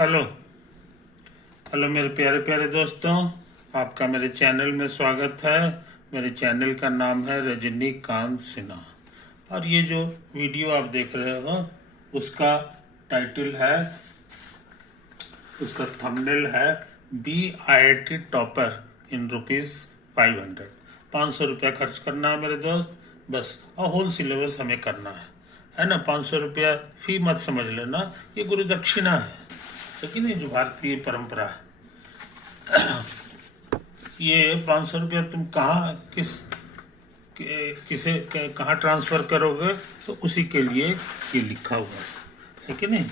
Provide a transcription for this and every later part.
Hello hello मेरे प्यारे प्यारे दोस्तों, आपका मेरे चैनल में स्वागत है। मेरे चैनल का नाम है रजनीकांत सिन्हा और ये जो वीडियो आप देख रहे हो उसका टाइटल है, उसका थंबनेल है BIT टॉपर इन ₹500। 500 रुपया खर्च करना है मेरे दोस्त, बस। और होल सिलेबस हमें करना है ना। 500 रुपया फी मत समझ लेना, ये गुरु दक्षिणा है, लेकिन ये जो भारतीय परंपरा है। ये 500 रुपया तुम कहाँ किसे कहाँ ट्रांसफर करोगे, तो उसी के लिए ये लिखा हुआ है कि नहीं।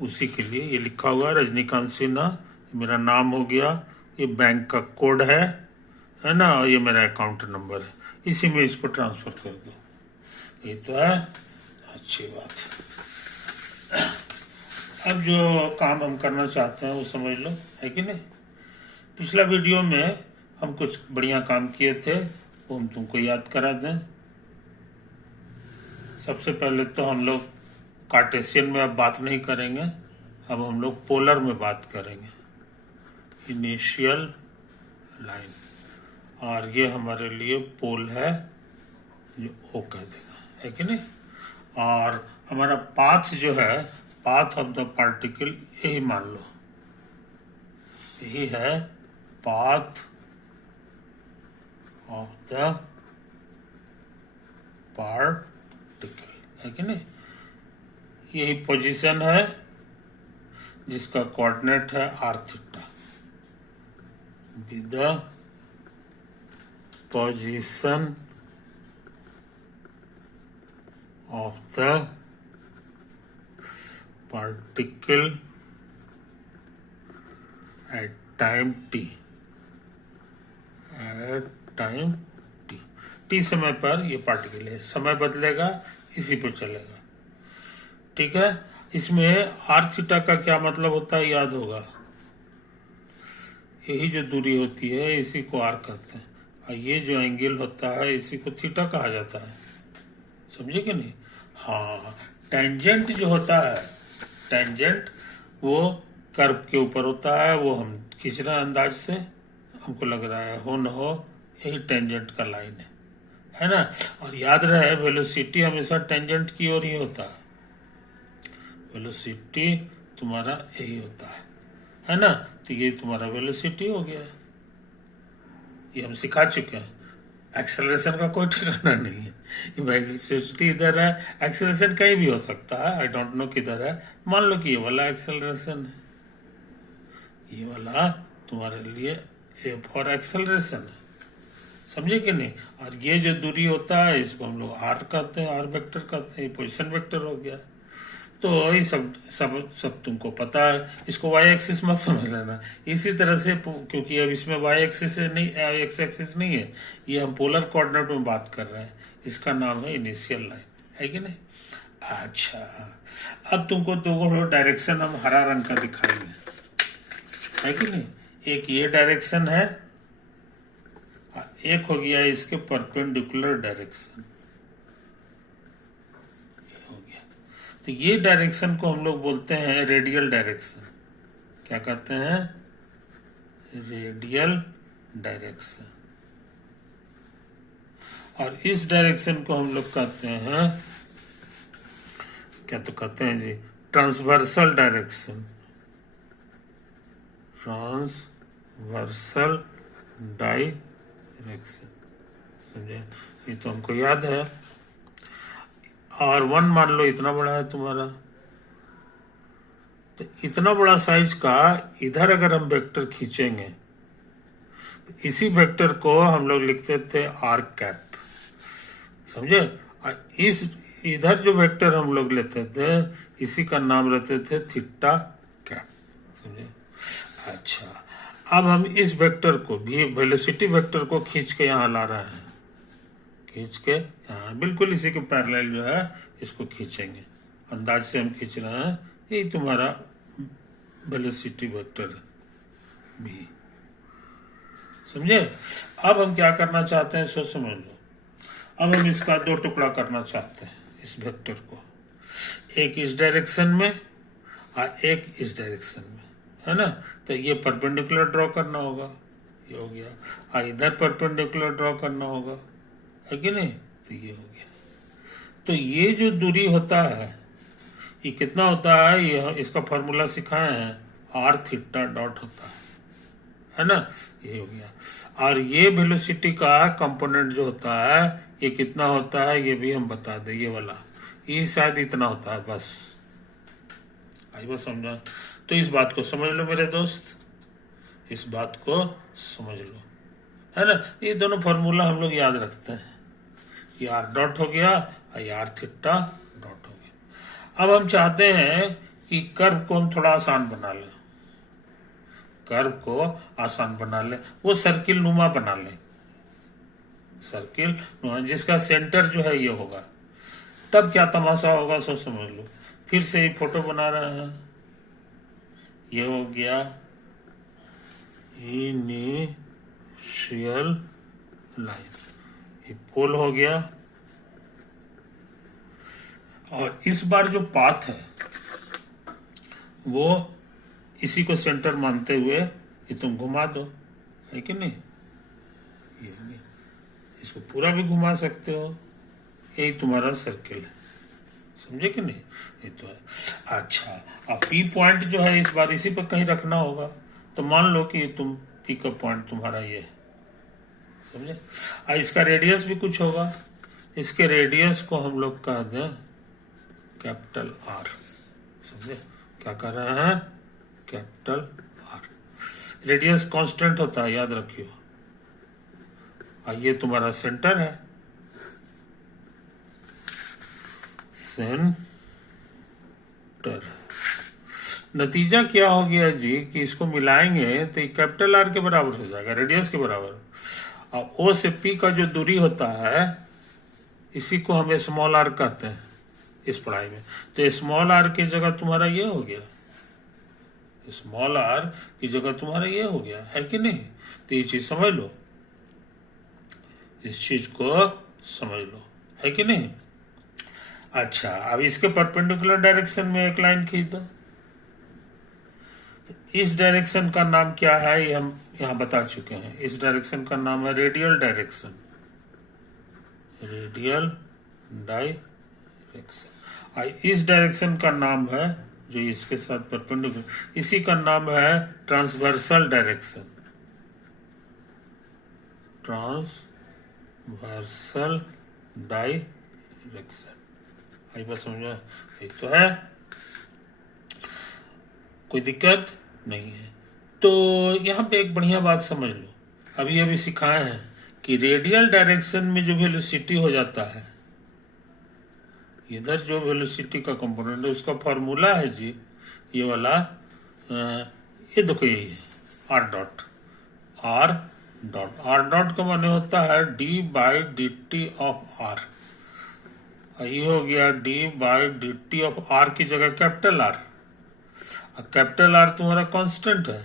उसी के लिए ये लिखा हुआ है रजनीकांत सिन्हा, मेरा नाम हो गया, ये बैंक का कोड है ना, और ये मेरा अकाउंट नंबर है, इसी में इसको ट्रांसफर कर दो। ये तो है अच्छी बात। अब जो काम हम करना चाहते हैं वो समझ लो, है कि नहीं। पिछला वीडियो में हम कुछ बढ़िया काम किए थे, वो हम तुमको याद करा दें। सबसे पहले तो हम लोग कार्टेशियन में अब बात नहीं करेंगे, अब हम लोग पोलर में बात करेंगे। इनिशियल लाइन, और ये हमारे लिए पोल है, जो ओ कह देगा, है कि नहीं। और हमारा पाथ जो है, पाथ ऑफ द पार्टिकल, यही मान लो, यही है पाथ ऑफ द पार्टिकल, है कि नहीं। यही पोजीशन है जिसका कोऑर्डिनेट है r theta, with the position of the particle at time t, at time t समय पर ये पार्टिकल है, समय बदलेगा इसी पे चलेगा, ठीक है। इसमें r थीटा का क्या मतलब होता है याद होगा, यही जो दूरी होती है इसी को r कहते हैं, और ये जो एंगल होता है इसी को थीटा कहा जाता है, समझे कि नहीं। हाँ, टेंजेंट जो होता है, टेंजेंट वो कर्व के ऊपर होता है, वो हम खींच रहे हैं अंदाज से, हमको लग रहा है हो न हो, यही टेंजेंट का लाइन है ना। और याद रहे वेलोसिटी हमेशा टेंजेंट की ओर ही होता है, वेलोसिटी तुम्हारा यही होता है ना। तो ये तुम्हारा वेलोसिटी हो गया, ये हम सिखा चुके हैं। एक्सेलरेशन का कोई ठिकाना नहीं है, वेलोसिटी इधर है, एक्सेलरेशन कहीं भी हो सकता है, आई डोंट नो किधर है। मान लो कि ये वाला एक्सेलरेशन है, ये वाला तुम्हारे लिए ए फॉर एक्सेलरेशन है, समझे कि नहीं। और ये जो दूरी होता है इसको हम लोग आर कहते हैं, आर वेक्टर कहते हैं, पोजिशन वेक्टर हो गया। तो ये सब तुमको पता है, इसको वाई एक्सिस मत समझ लेना। इसी तरह से, क्योंकि अब इसमें वाई एक्सिस नहीं, एक्स एक्सिस नहीं है, ये हम पोलर कोऑर्डिनेट में बात कर रहे हैं, इसका नाम है इनिशियल लाइन, है कि नहीं। अच्छा, अब तुमको दो डायरेक्शन हम हरा रंग का दिखाएंगे, है कि नहीं। एक ये डायरेक्शन है, एक हो गया इसके परपेंडिकुलर डायरेक्शन, हो गया। तो ये डायरेक्शन को हम लोग बोलते हैं रेडियल डायरेक्शन। क्या कहते हैं? Radial direction. और इस डायरेक्शन को हम लोग कहते हैं, क्या तो कहते हैं जी, ट्रांसवर्सल डायरेक्शन। ट्रांसवर्सल डायरेक्शन, समझे। ये तो हमको याद है। और वन मान लो इतना बड़ा है तुम्हारा, तो इतना बड़ा साइज का इधर अगर हम वेक्टर खींचेंगे तो इसी वेक्टर को हम लोग लिखते थे आर कैप, समझे। इस इधर जो वेक्टर हम लोग लेते थे इसी का नाम रहते थे थीटा कैप, समझे। अच्छा, अब हम इस वेक्टर को भी, वेलोसिटी वेक्टर को खींच के यहाँ ला रहे हैं, खींच के यहाँ बिल्कुल इसी के पैरेलल जो है इसको खींचेंगे, अंदाज से हम खींच रहे हैं। यही तुम्हारा वेलोसिटी वेक्टर भी, समझे। अब हम क्या करना चाहते हैं, सोच समझ लो। अब हम इसका दो टुकड़ा करना चाहते हैं, इस वेक्टर को, एक इस डायरेक्शन में और एक इस डायरेक्शन में, है ना। तो ये परपेंडिकुलर ड्रॉ करना होगा, ये हो गया। और इधर परपेंडिकुलर ड्रॉ करना होगा, है कि नहीं। तो ये हो गया। तो ये जो दूरी होता है ये कितना होता है, ये इसका फॉर्मूला सिखाए हैं, आर थीटा डॉट होता है ना। ये हो गया। और ये वेलोसिटी का कंपोनेंट जो होता है ये कितना होता है ये भी हम बता दें, ये वाला ये शायद इतना होता है बस। आई बात समझा। तो इस बात को समझ लो मेरे दोस्त, इस बात को समझ लो, है ना। ये दोनों फॉर्मूला हम लोग याद रखते हैं। ये आर डॉट हो गया और ये आर थीटा डॉट हो गया। अब हम चाहते हैं कि कर्व को हम थोड़ा आसान बना लें, कर्व को आसान बना लें, वो सर्किल नुमा बना लें, सर्किल नुमा, जिसका सेंटर जो है ये होगा। तब क्या तमाशा होगा सो समझ लो। फिर से ये फोटो बना रहे हैं, ये हो गया इनिशियल लाइन, ये पोल हो गया। और इस बार जो पाथ है वो इसी को सेंटर मानते हुए ये तुम घुमा दो, है कि नहीं। ये नहीं, इसको पूरा भी घुमा सकते हो, यही तुम्हारा सर्किल है, समझे कि नहीं। ये तो है। अच्छा, अब पी पॉइंट जो है इस बार इसी पर कहीं रखना होगा। तो मान लो कि तुम पी का पॉइंट तुम्हारा ये है, समझे। और इसका रेडियस भी कुछ होगा, इसके रेडियस को हम लोग कह दें कैपिटल आर, समझे। क्या कर रहे हैं, कैपिटल आर। रेडियस कांस्टेंट होता है, याद रखियो। और ये तुम्हारा सेंटर है, सेंटर। नतीजा क्या हो गया जी कि इसको मिलाएंगे तो ये कैपिटल आर के बराबर हो जाएगा, रेडियस के बराबर। और ओ से पी का जो दूरी होता है इसी को हम स्मॉल आर कहते हैं इस पढ़ाई में। तो स्मॉल आर की जगह तुम्हारा ये हो गया, स्मॉल आर की जगह तुम्हारा ये हो गया, है कि नहीं। तो ये चीज समझ लो, इस चीज को समझ लो, है कि नहीं। अच्छा, अब इसके परपेंडिकुलर डायरेक्शन में एक लाइन खींच दो। तो इस डायरेक्शन का नाम क्या है ये हम यहां बता चुके हैं। इस डायरेक्शन का नाम है रेडियल डायरेक्शन, रेडियल डायरेक्शन। और इस डायरेक्शन का नाम है जो इसके साथ परपेंडिकुलर, इसी का नाम है ट्रांसवर्सल डायरेक्शन, ट्रांसवर्सल डायरेक्शन। आई बात समझा, ये तो है, कोई दिक्कत नहीं है। तो यहाँ पे एक बढ़िया बात समझ लो, अभी अभी सिखाए हैं कि रेडियल डायरेक्शन में जो वेलोसिटी हो जाता है, इधर जो वेलोसिटी का कंपोनेंट है उसका फॉर्मूला है जी ये वाला, ये देखो यही है r dot, r dot. R dot का माने होता है d by d t of r. ये हो गया d by d t of r की जगह कैपिटल आर, और कैपिटल आर तुम्हारा कांस्टेंट है।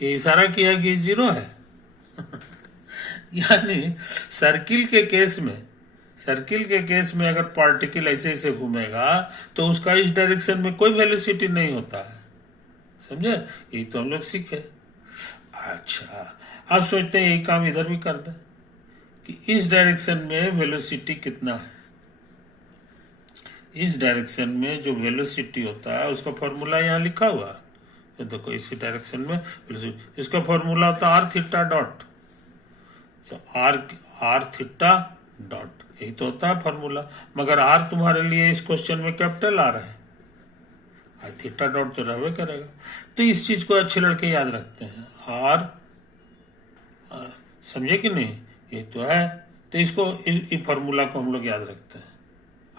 ये इशारा किया कि जीरो है यानी सर्किल के केस में, सर्किल के केस में अगर पार्टिकल ऐसे ऐसे घूमेगा तो उसका इस डायरेक्शन में कोई वेलोसिटी नहीं होता है, समझे। यही तो हम लोग सीखे। अच्छा, अब सोचते हैं यही काम इधर भी कर दें कि इस डायरेक्शन में वेलोसिटी कितना है। इस डायरेक्शन में जो वेलोसिटी होता है उसका फॉर्मूला यहाँ लिखा हुआ है, तो देखो इसी डायरेक्शन में वेलोसिटी, इसका फॉर्मूला होता है आर थीटा डॉट। तो आर थीटा डॉट, यही तो होता है फॉर्मूला। मगर आर तुम्हारे लिए इस क्वेश्चन में कैपिटल आर है, आर थीटा डॉट तो रहवे करेगा। तो इस चीज को अच्छे लड़के याद रखते हैं, आर, समझे कि नहीं, ये तो है। तो इसको इस फॉर्मूला को हम लोग याद रखते हैं।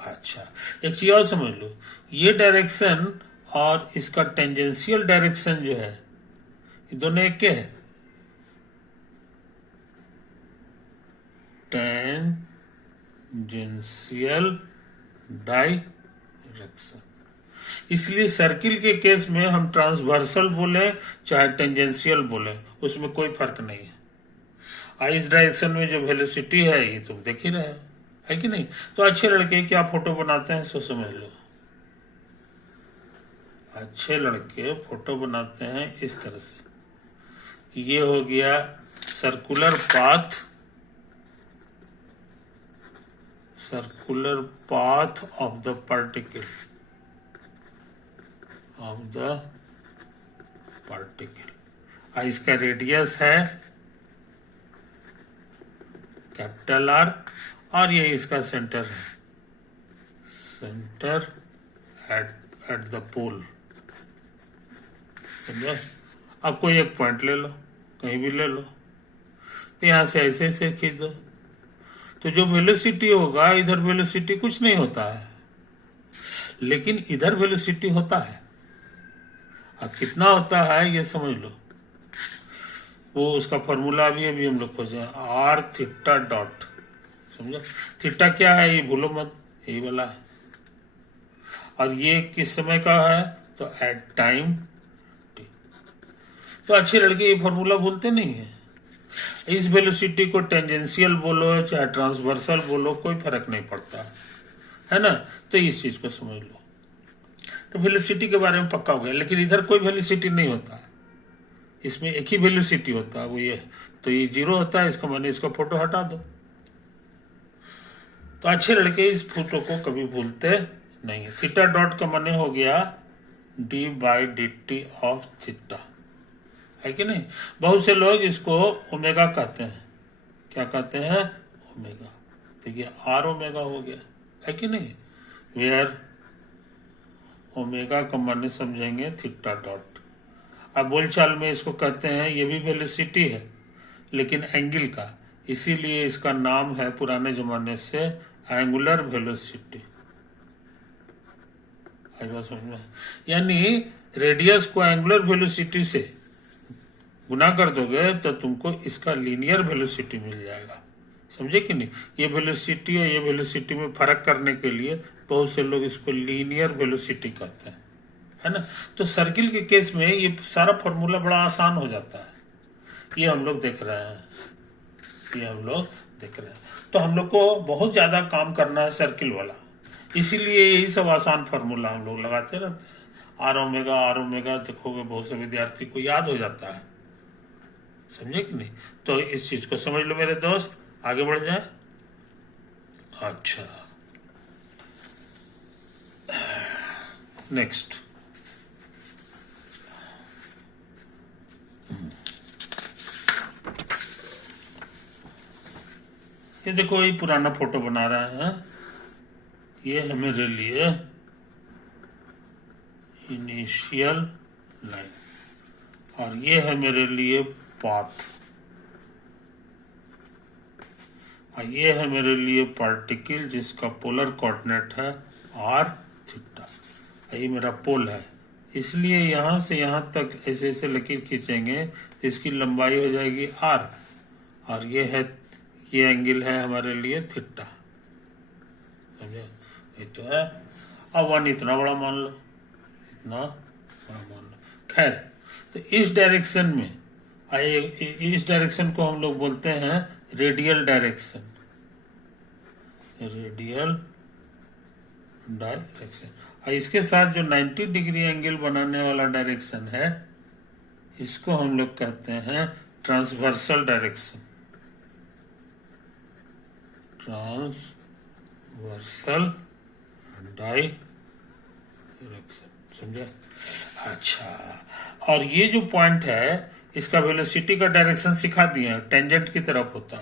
अच्छा, एक चीज और समझ लो, ये डायरेक्शन और इसका टेंजेंशियल डायरेक्शन जो है ये दोनों एक के है, टेंजेंशियल डायरेक्शन। इसलिए सर्किल के केस में हम ट्रांसवर्सल बोले चाहे टेंजेंशियल बोले उसमें कोई फर्क नहीं है। इस डायरेक्शन में जो वेलोसिटी है ये तुम देख ही रहे हो, है कि नहीं। तो अच्छे लड़के क्या फोटो बनाते हैं सो समझ लो, अच्छे लड़के फोटो बनाते हैं इस तरह से। ये हो गया circular path, circular path of the particle, of the particle. इसका रेडियस है कैपिटल आर, और ये इसका सेंटर है, सेंटर एट द पोल। समझे? अब कोई एक पॉइंट ले लो, कहीं भी ले लो, तो यहां से ऐसे ऐसे खींच दो, तो जो वेलोसिटी होगा, इधर वेलोसिटी कुछ नहीं होता है, लेकिन इधर वेलोसिटी होता है। अब कितना होता है ये समझ लो, वो उसका फॉर्मूला भी अभी हम लोग खोजे, आर थीटा डॉट। समझे? थीटा क्या है ये भूलो मत, यही वाला है। और ये किस समय का है, तो एट टाइम टी। तो अच्छे लड़के ये फॉर्मूला भूलते नहीं है। इस वेलोसिटी को टेंजेंशियल बोलो चाहे ट्रांसवर्सल बोलो, कोई फर्क नहीं पड़ता है ना। तो इस चीज को समझ लो, तो वेलोसिटी के बारे में पक्का हो गया। लेकिन इधर कोई वेलोसिटी नहीं होता, इसमें एक ही वेलोसिटी होता है, वो ये। तो ये 0 होता है, इसका माने इसका फोटो हटा दो। तो अच्छे लड़के इस फोटो को कभी भूलते नहीं है। थीटा डॉट का माने हो गया d/dt ऑफ थीटा, है कि नहीं। बहुत से लोग इसको ओमेगा कहते हैं, क्या कहते हैं, ओमेगा। तो ये आर ओमेगा हो गया, है कि नहीं। वेयर ओमेगा का माने समझेंगे थीटा डॉट। अब बोलचाल में इसको कहते हैं, ये भी वेलोसिटी है लेकिन एंगल का, इसीलिए इसका नाम है पुराने जमाने से एंगुलर वेलोसिटी। समझ में? यानी रेडियस को एंगुलर वेलोसिटी से गुना कर दोगे तो तुमको इसका लीनियर वेलोसिटी मिल जाएगा। समझे कि नहीं। ये वेलोसिटी और ये वेलोसिटी में फर्क करने के लिए बहुत से लोग इसको लीनियर वेलोसिटी कहते हैं, है ना। तो सर्किल के केस में ये सारा फॉर्मूला बड़ा आसान हो जाता है। ये हम लोग देख रहे हैं, ये हम लोग देख रहे हैं। तो हम लोग को बहुत ज्यादा काम करना है सर्किल वाला, इसीलिए यही सब आसान फार्मूला हम लोग लगाते रहते हैं। आर ओमेगा देखोगे बहुत से विद्यार्थी को याद हो जाता है। समझे कि नहीं। तो इस चीज को समझ लो मेरे दोस्त, आगे बढ़ जाए। अच्छा, नेक्स्ट ये देखो, ये पुराना फोटो बना रहे हैं। ये है मेरे लिए इनिशियल लाइन और ये है मेरे लिए पाथ, और ये है मेरे लिए पार्टिकल जिसका पोलर कोऑर्डिनेट है आर थीटा। ये मेरा पोल है, इसलिए यहां से यहां तक ऐसे ऐसे लकीर खींचेंगे तो इसकी लंबाई हो जाएगी आर, और ये है, ये एंगल है हमारे लिए थीटा। समझे? ये तो है। अब 1 इतना बड़ा मान लो, इतना बड़ा मान लो। खैर, तो इस डायरेक्शन में इस डायरेक्शन को हम लोग बोलते हैं रेडियल डायरेक्शन, रेडियल डायरेक्शन। और इसके साथ जो 90 डिग्री एंगल बनाने वाला डायरेक्शन है, इसको हम लोग कहते हैं ट्रांसवर्सल डायरेक्शन, ट्रांसवर्सल डायरेक्शन। समझे? अच्छा, और ये जो पॉइंट है इसका वेलोसिटी का डायरेक्शन सिखा दिया, टेंजेंट की तरफ होता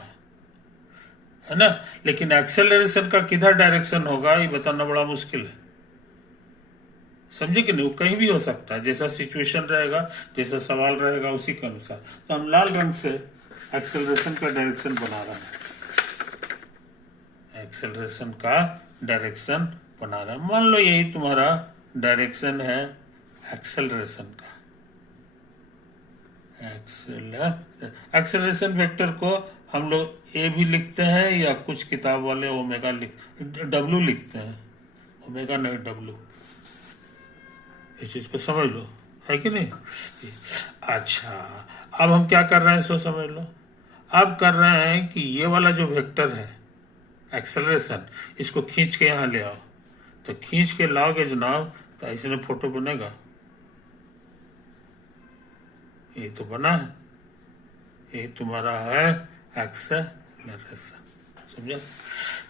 है ना। लेकिन एक्सेलरेशन का किधर डायरेक्शन होगा ये बताना बड़ा मुश्किल है। समझे कि नहीं। वो कहीं भी हो सकता है, जैसा सिचुएशन रहेगा, जैसा सवाल रहेगा उसी के अनुसार। तो हम लाल रंग से एक्सेलरेशन का डायरेक्शन बना रहे हैं, एक्सेलरेशन का डायरेक्शन बना रहे हैं। मान लो यही तुम्हारा डायरेक्शन है एक्सेलरेशन का। एक्सेलरेशन वेक्टर को हम लोग ए भी लिखते हैं, या कुछ किताब वाले ओमेगा डब्लू लिखते हैं, ओमेगा नहीं डब्लू। इस चीज को समझ लो, है कि नहीं। अच्छा, अब हम क्या कर रहे हैं सो समझ लो। अब कर रहे हैं कि ये वाला जो वेक्टर है एक्सेलरेशन, इसको खींच के यहाँ ले आओ। तो खींच के लाओगे जनाब तो ऐसे में फोटो बनेगा, ये तो बना है, ये तुम्हारा है एक्सेलरेशन। समझे?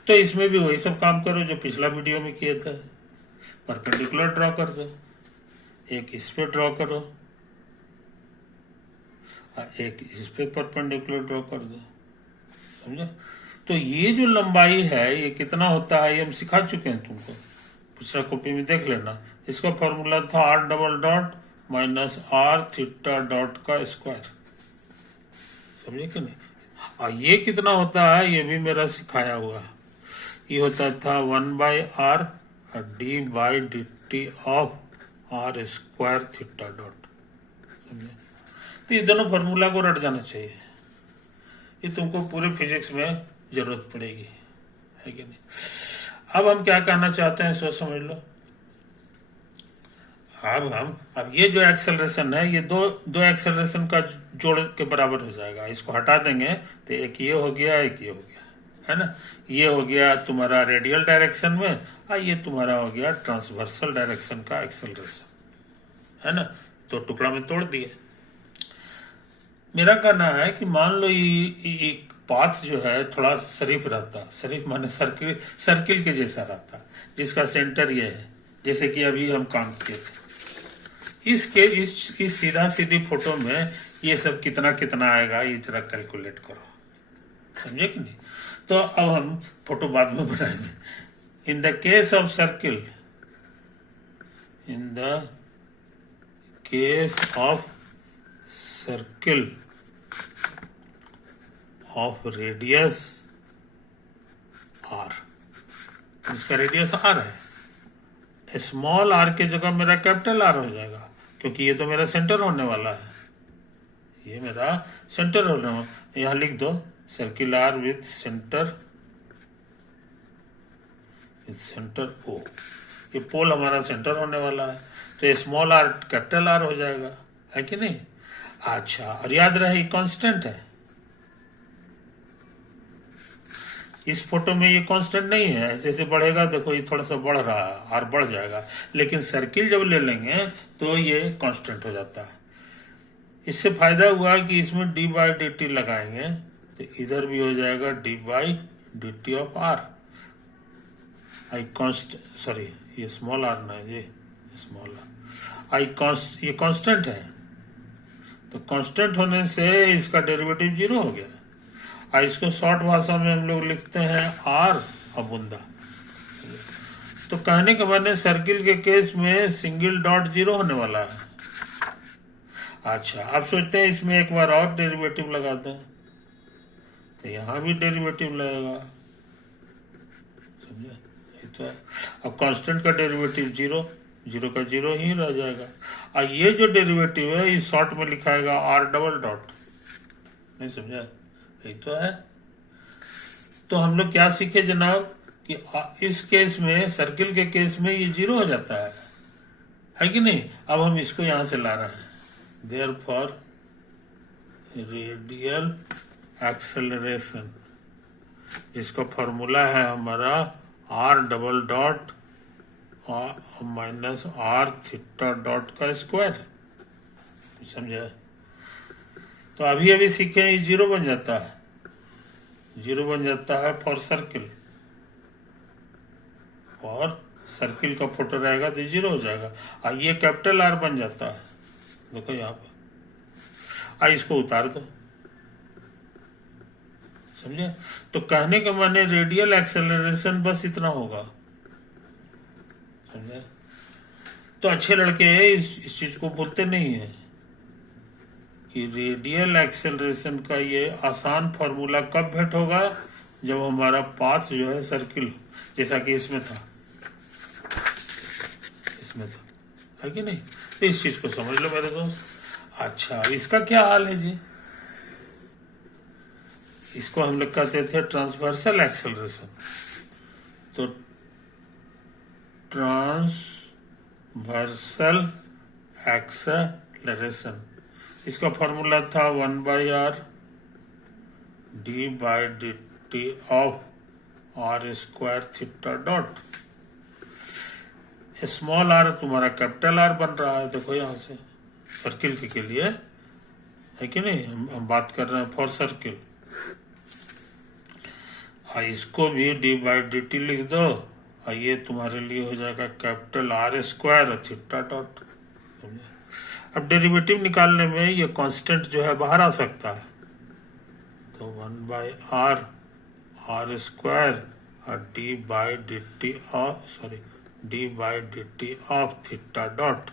तो इसमें भी वही सब काम करो जो पिछला वीडियो में किए थे। परपेंडिकुलर ड्रॉ कर दो, एक इस पे ड्रॉ करो और एक इस पे परपेंडिकुलर ड्रॉ कर दो। समझे? तो ये जो लंबाई है ये कितना होता है ये हम सिखा चुके हैं तुमको, पिछला कॉपी में देख लेना। इसका फॉर्मूला था r double dot minus r theta dot का स्क्वायर। समझे कि नहीं? और ये कितना होता है ये भी मेरा सिखाया हुआ है। ये होता था 1/r d by d t of r square theta dot. समझे? तो ये दोनों फॉर्मूला को रट जाना चाहिए, ये तुमको पूरे फिजिक्स में जरूरत पड़ेगी, है कि नहीं? अब हम क्या कहना चाहते हैं सोच समझ लो। अब ये जो एक्सेलरेशन है ये दो एक्सेलरेशन का जोड़ के बराबर हो जाएगा। इसको हटा देंगे तो एक ये हो गया, एक ये हो गया, है ना? ये हो गया तुम्हारा रेडियल डायरेक्शन में और ये तुम्हारा हो गया ट्रांसवर्सल डायरेक्शन का एक्सेलरेशन, है ना? तो टुकड़ा में तोड़ दिए। मेरा कहना है कि मान लो ये पाथ जो है थोड़ा शरीफ रहता, शरीफ माने सर्किल के जैसा रहता, जिसका सेंटर ये है, जैसे कि अभी हम काम किए थे। इस सीधा सीधी फोटो में ये सब कितना कितना आएगा ये जरा कैलकुलेट करो। समझे कि नहीं? तो अब हम फोटो बाद में बनाएंगे। In the case of circle, in the case of circle of radius r, इसका रेडियस आर है, स्मॉल आर के जगह मेरा कैपिटल आर हो जाएगा, क्योंकि ये तो मेरा सेंटर होने वाला है, ये मेरा सेंटर होने वाला। यहाँ लिख दो circle r with centre O, ये पोल हमारा सेंटर होने वाला है, तो स्मॉल आर कैपिटल आर हो जाएगा, है कि नहीं? अच्छा, और याद रहे कांस्टेंट है, इस फोटो में ये कांस्टेंट नहीं है, ऐसे ऐसे बढ़ेगा, देखो ये थोड़ा सा बढ़ रहा है, आर बढ़ जाएगा, लेकिन सर्किल जब ले लेंगे तो ये कांस्टेंट हो जाता है। इससे फायदा हुआ कि इसमें डी बाई डी टी लगाएंगे तो इधर भी हो जाएगा d by d t of r. I const sorry ये स्मॉल आर ना, ये स्मॉल आर, ये कांस्टेंट है, तो कांस्टेंट होने से इसका डेरिवेटिव 0 हो गया। और इसको शॉर्ट भाषा में हम लोग लिखते हैं आर और बूंदा। तो कहने के माने सर्किल के केस में सिंगल डॉट 0 होने वाला है। अच्छा, अब सोचते हैं इसमें एक बार और डेरिवेटिव लगाते हैं, तो यहाँ भी डेरिवेटिव लगेगा। समझे? तो अब कांस्टेंट का डेरिवेटिव 0 का 0 ही रह जाएगा। और ये जो डेरिवेटिव है इस शॉर्ट में लिखाएगा आर डबल डॉट। नहीं समझा? यही तो है। तो हम लोग क्या सीखे जनाब कि इस केस में, सर्किल के केस में ये 0 हो जाता है कि नहीं? अब हम इसको यहां से ला रहे हैं, देयरफॉर रेडियल एक्सेलरेशन, जिसका फॉर्मूला है हमारा r double dot minus r theta dot का स्क्वायर। समझा? तो अभी अभी सीखे ये 0 बन जाता है, 0 बन जाता है फॉर सर्किल, और सर्किल का फोटो रहेगा तो 0 हो जाएगा। और ये कैपिटल आर बन जाता है, देखो यहाँ पे। इसको उतार दो। समझे? तो कहने के माने रेडियल एक्सेलरेशन बस इतना होगा। समझे? तो अच्छे लड़के इस चीज को बोलते नहीं है कि रेडियल एक्सेलरेशन का ये आसान फॉर्मूला कब भेंट होगा, जब हमारा पाथ जो है सर्किल, जैसा कि इसमें था, है कि नहीं? तो इस चीज को समझ लो मेरे दोस्त। अच्छा, इसका क्या हाल है जी? इसको हम लोग कहते थे ट्रांसवर्सल एक्सेलरेशन। तो ट्रांसवर्सल एक्सेलरेशन, इसका फॉर्मूला था 1/r d by d t of r square theta dot. Small r तुम्हारा कैपिटल आर बन रहा है, देखो यहाँ से सर्किल के लिए है कि नहीं। हम बात कर रहे हैं फॉर सर्किल। इसको भी डी बाई डी टी लिख दो, और ये तुम्हारे लिए हो जाएगा कैपिटल आर स्क्वायर और थीटा डॉट। अब डेरिवेटिव निकालने में ये कांस्टेंट जो है बाहर आ सकता है, तो 1/r आर स्क्वायर और D by d t of theta dot.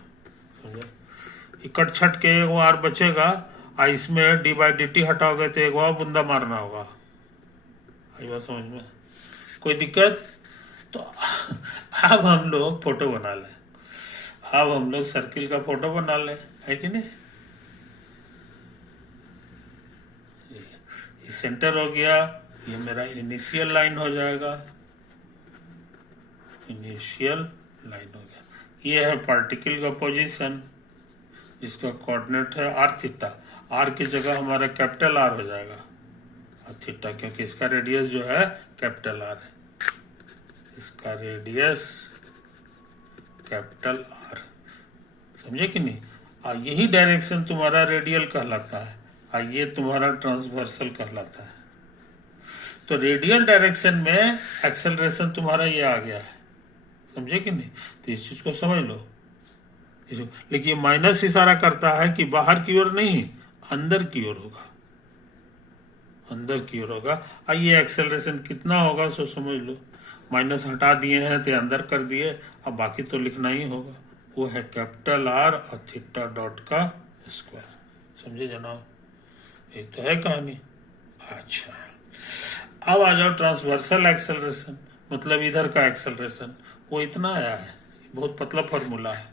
Ikat छट के एक आर बचेगा, और इसमें डी बाई डी टी हटाओगे तो एक और बूंदा मारना होगा। आई बात समझ में? कोई दिक्कत? तो अब हम लोग फोटो बना लें। अब हम लोग सर्किल का फोटो बना लें, है कि नहीं। ये सेंटर हो गया, ये मेरा इनिशियल लाइन हो जाएगा, इनिशियल लाइन हो गया। ये है पार्टिकल का पोजीशन, जिसका कोऑर्डिनेट है आर थीटा। आर की जगह हमारा कैपिटल आर हो जाएगा और थीटा, क्योंकि इसका रेडियस जो है कैपिटल आर है, इसका रेडियस कैपिटल आर। समझे कि नहीं। और यही डायरेक्शन तुम्हारा रेडियल कहलाता है, और ये तुम्हारा ट्रांसवर्सल कहलाता है। तो रेडियल डायरेक्शन में एक्सेलरेशन तुम्हारा ये आ गया है, समझे कि नहीं। तो इस चीज को समझ लो। लेकिन ये माइनस इशारा करता है कि बाहर की ओर नहीं, अंदर की ओर होगा, अंदर की ओर होगा। और ये एक्सेलरेशन कितना होगा सो समझ लो। माइनस हटा दिए हैं तो अंदर कर दिए, अब बाकी तो लिखना ही होगा। वो है कैपिटल आर और थीटा डॉट का स्क्वायर। समझे जनाब, ये तो है कहानी। अच्छा, अब आ जाओ ट्रांसवर्सल एक्सेलरेशन, मतलब इधर का एक्सेलरेशन। वो इतना आया है, बहुत पतला फॉर्मूला है।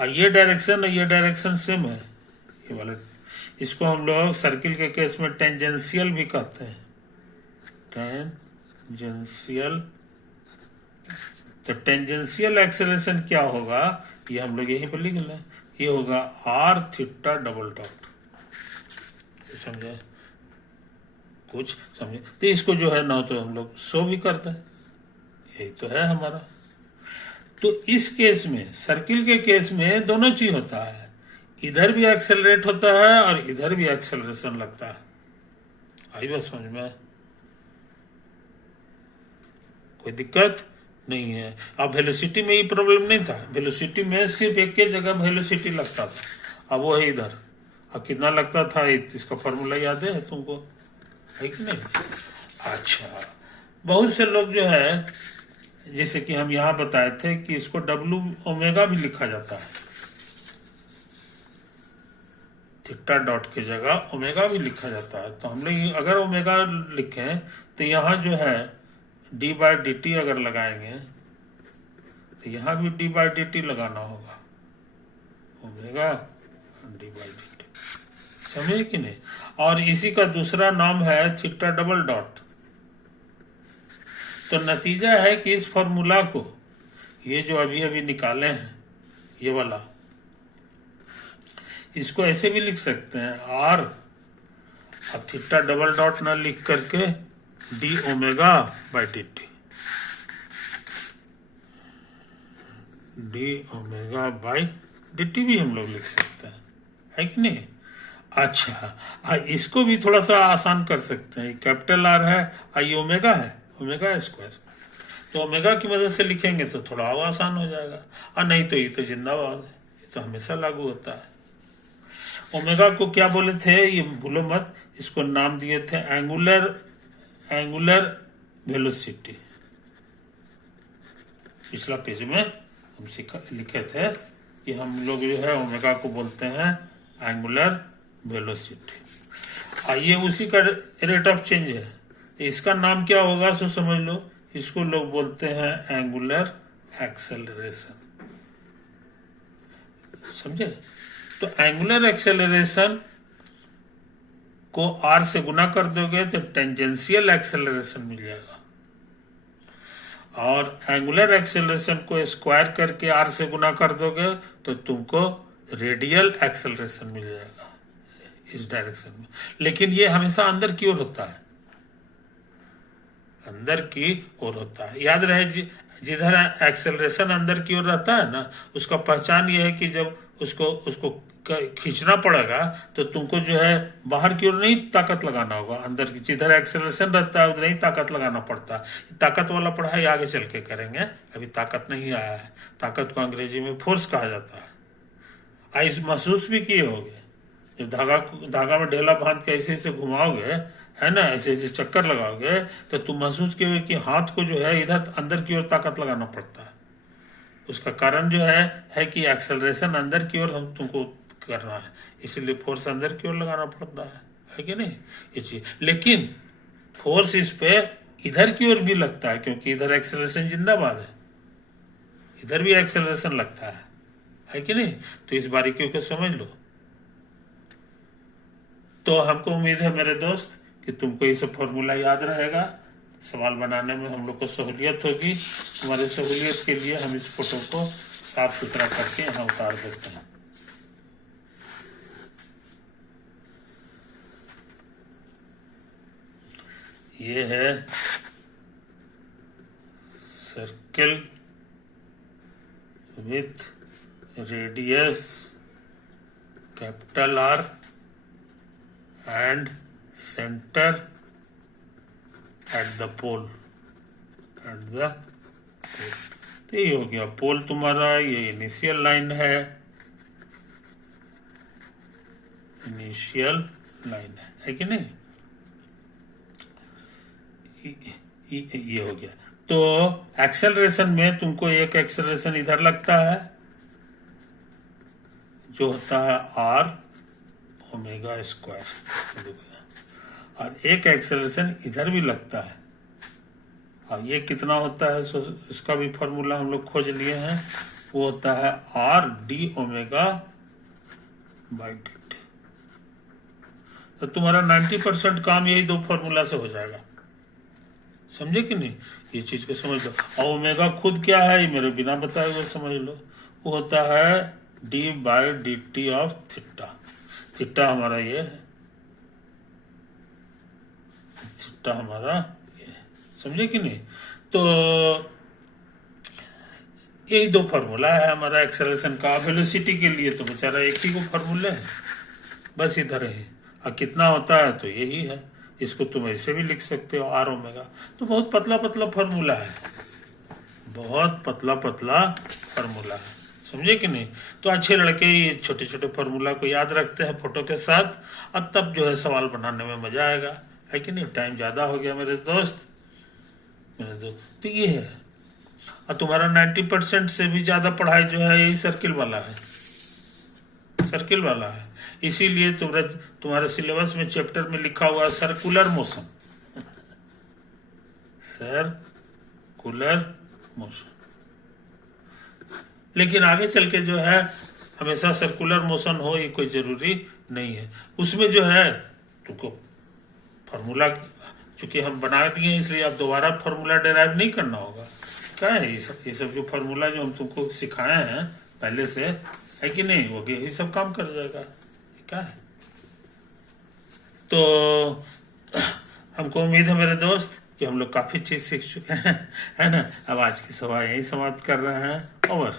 और ये डायरेक्शन और ये डायरेक्शन सेम है, ये वाला। इसको हम लोग सर्किल के केस में टेंजेंशियल भी कहते हैं, टेंजेंशियल। तो टेंजेंशियल एक्सेलरेशन क्या होगा, ये हम लोग यहीं पर लिख लें। ये होगा आर थीटा डबल डॉट। समझे, कुछ समझे। तो इसको जो है ना तो हम लोग सो भी करते हैं, यही तो है हमारा। तो इस केस में, सर्किल के केस में दोनों चीज होता है, इधर भी एक्सेलरेट होता है और इधर भी एक्सेलरेशन लगता है। आई बात समझ में? कोई दिक्कत नहीं है। अब वेलोसिटी में ये प्रॉब्लम नहीं था, वेलोसिटी में सिर्फ एक ही जगह वेलोसिटी लगता था, अब वो है इधर। अब कितना लगता था इसका फॉर्मूला याद है तुमको, है कि नहीं। अच्छा, बहुत से लोग जो है, जैसे कि हम यहाँ बताए थे कि इसको डब्लू ओमेगा भी लिखा जाता है, थीटा डॉट की जगह ओमेगा भी लिखा जाता है। तो हम लोग अगर ओमेगा लिखें तो यहाँ जो है डी बाई डी टी अगर लगाएंगे तो यहाँ भी डी बाई डी टी लगाना होगा, omega D by d T. समझे कि नहीं। और इसी का दूसरा नाम है थीटा डबल डॉट। तो नतीजा है कि इस फॉर्मूला को, ये जो अभी अभी निकाले हैं ये वाला, इसको ऐसे भी लिख सकते हैं, आर और थीटा डबल डॉट ना लिख करके D omega by d T, D omega by d T भी हम लोग लिख सकते हैं, है कि नहीं। अच्छा, इसको भी थोड़ा सा आसान कर सकते हैं। कैपिटल आर है और ये ओमेगा है, ओमेगा स्क्वायर। तो ओमेगा की मदद से लिखेंगे तो थोड़ा और आसान हो जाएगा, और नहीं तो ये तो जिंदाबाद है, ये तो हमेशा लागू होता है। ओमेगा को क्या बोले थे, ये भूलो मत, इसको नाम दिए थे एंगुलर वेलोसिटी। पिछला पेज में हम लिखे थे कि हम लोग जो है ओमेगा को बोलते हैं एंगुलर वेलोसिटी, और ये उसी का रेट ऑफ चेंज है। तो इसका नाम क्या होगा सो समझ लो, इसको लोग बोलते हैं एंगुलर एक्सेलरेशन। समझे। तो एंगुलर एक्सेलरेशन को आर से गुना कर दोगे तो टेंजेंशियल एक्सेलरेशन मिल जाएगा, और एंगुलर एक्सेलरेशन को स्क्वायर करके आर से गुना कर दोगे तो तुमको रेडियल एक्सेलरेशन मिल जाएगा इस डायरेक्शन में। लेकिन ये हमेशा अंदर की ओर होता है, अंदर की ओर होता है। याद रहे, जिधर एक्सेलरेशन अंदर की ओर रहता है ना, उसका पहचान ये है कि जब उसको खींचना पड़ेगा तो तुमको जो है बाहर की ओर नहीं ताकत लगाना होगा, अंदर की जिधर एक्सेलरेशन रहता है उधर ही ताकत लगाना पड़ता है। ताकत वाला पढ़ाई आगे चल के करेंगे, अभी ताकत नहीं आया है। ताकत को अंग्रेजी में फोर्स कहा जाता है। आइस महसूस भी किए होगे, जब धागा में ढेला बांध के ऐसे ऐसे घुमाओगे, है ना, ऐसे ऐसे चक्कर लगाओगे, तो तुम महसूस किए कि हाथ को जो है इधर अंदर की ओर ताकत लगाना पड़ता है। उसका कारण जो है कि एक्सेलरेशन अंदर की ओर हम तुमको करना है, इसलिए फोर्स अंदर की ओर लगाना पड़ता है कि नहीं, ये चीज। लेकिन फोर्स इस पे इधर की ओर भी लगता है, क्योंकि इधर एक्सेलरेशन जिंदाबाद है, इधर भी एक्सेलरेशन लगता है कि नहीं। तो इस बारीकियों को समझ लो। तो हमको उम्मीद है मेरे दोस्त कि तुमको ये सब फॉर्मूला याद रहेगा, सवाल बनाने में हम लोग को सहूलियत होगी। तुम्हारे सहूलियत के लिए हम इस फोटो को साफ सुथरा करके यहाँ उतार देते हैं। ये है circle with radius capital R and centre at the pole, तो ये हो गया पोल तुम्हारा। ये इनिशियल लाइन है कि नहीं, ये हो गया। तो एक्सेलरेशन में तुमको एक एक्सेलरेशन इधर लगता है जो होता है आर ओमेगा स्क्वायर, और एक एक्सेलरेशन इधर भी लगता है, और ये कितना होता है, इसका भी फॉर्मूला हम लोग खोज लिए हैं, वो होता है R D omega by d T. तो तुम्हारा 90% काम यही दो फॉर्मूला से हो जाएगा, समझे कि नहीं, ये चीज को समझ लो। और ओमेगा खुद क्या है, ये मेरे बिना बताए हुए समझ लो, वो होता है d by d t of theta. Theta हमारा ये है, थीटा हमारा ये है, समझे कि नहीं। तो यही दो फार्मूला है हमारा एक्सेलरेशन का। वेलोसिटी के लिए तो बेचारा एक ही को फार्मूला है, बस इधर है, और कितना होता है तो यही है। इसको तुम ऐसे भी लिख सकते हो आर ओमेगा। तो बहुत पतला पतला फार्मूला है, बहुत पतला पतला फार्मूला है, समझे कि नहीं। तो अच्छे लड़के ये छोटे छोटे फार्मूला को याद रखते हैं फोटो के साथ, और तब जो है सवाल बनाने में मजा आएगा, है कि नहीं। टाइम ज़्यादा हो गया मेरे दोस्त, तो ये है। और तुम्हारा 90% से भी ज़्यादा पढ़ाई जो है यही सर्किल वाला है, सर्किल वाला है। इसीलिए तुम्हारे सिलेबस में चैप्टर में लिखा हुआ है सर्कुलर मोशन, सर्कुलर मोशन। लेकिन आगे चल के जो है हमेशा सर्कुलर मोशन हो ये कोई जरूरी नहीं है। उसमें जो है तुमको फार्मूला चूंकि हम बना दिए इसलिए आप दोबारा फार्मूला डेराइव नहीं करना होगा। क्या है ये सब जो फार्मूला जो हम तुमको सिखाए हैं पहले से, है कि नहीं, वो यही सब काम कर जाएगा। क्या है, तो हमको उम्मीद है मेरे दोस्त कि हम लोग काफी चीज सीख चुके हैं, है ना। अब आज की सभा यही समाप्त कर रहे हैं। ओवर।